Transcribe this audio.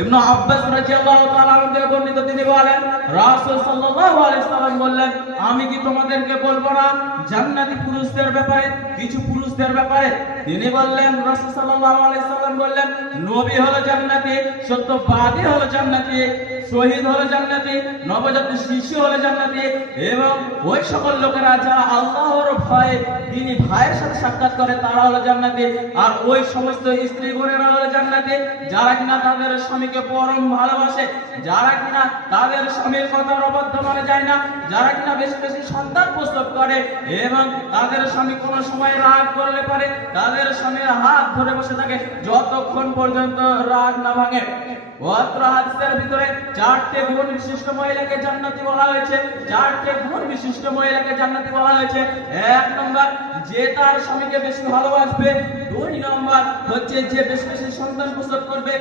ইবনে আব্বাস রাদিয়াল্লাহু তাআলা আনহু থেকে বর্ণিত, তিনি বলেন রাসূল সাল্লাল্লাহু আলাইহি সাল্লাম বললেন, আমি কি তোমাদেরকে বলবো না জান্নাতি পুরুষদের ব্যাপারে, কিছু পুরুষদের ব্যাপারে? তিনি বললেন, রাসূল সাল্লাল্লাহু আলাইহি সাল্লাম বললেন, নবী হলো জান্নাতি, সত্যবাদী হলো জান্নাতি, শহীদ হলো জান্নাতি, নবজাত শিশু হলো জান্নাতি, এবং ওই সকল লোকেরা যারা আল্লাহর ভয়ে তিনি ভাইয়ের সাথে সাক্ষাৎ করে তারা হলো জান্নাতি। আর ওই সমস্ত স্ত্রী বোনেরা হলো জান্নাতি যারা কিনা তাদের স্বামীকে পরম ভালোবাসে, যারা কিনা তাদের স্বামীর কথার অবাধ্য মানে যায় না, যারা কিনা বেশি বেশি সন্তান প্রসব করে এবং তাদের স্বামী কোনো সময় রাগ করলে পারে তাদের স্বামীর হাত ধরে বসে থাকে যতক্ষণ পর্যন্ত রাগ না ভাঙে। অত্র হাদিসের ভিতরে চারটি গুণ বিশিষ্ট মহিলাকে জান্নাতি বলা হয়েছে, চারটি গুণ বিশিষ্ট মহিলাকে জান্নাতি বলা হয়েছে। এক নম্বর, যে তার স্বামীকে বেশি ভালোবাসবে। দুই নম্বর হচ্ছে যে বেশি বেশি সন্তান প্রসব করবে।